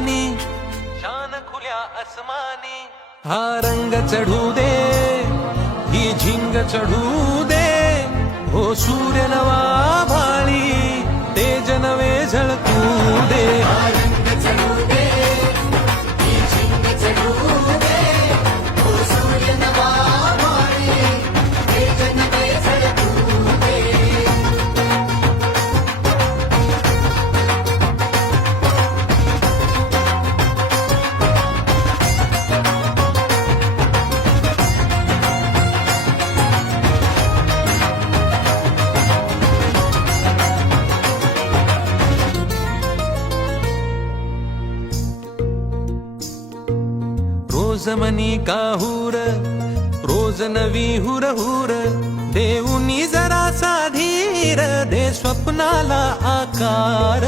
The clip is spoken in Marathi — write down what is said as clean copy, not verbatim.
चांदणी, शान खुल्या अस्मानी, हा रंग चढू दे, ही झिंग चढू दे, हो सूर्य नवा भाळी, तेज नवे झळकू दे. रोज मनी काहूर, रोज नवी हुरहुर, देऊनी जरासा धीर, दे स्वप्नाला आकार.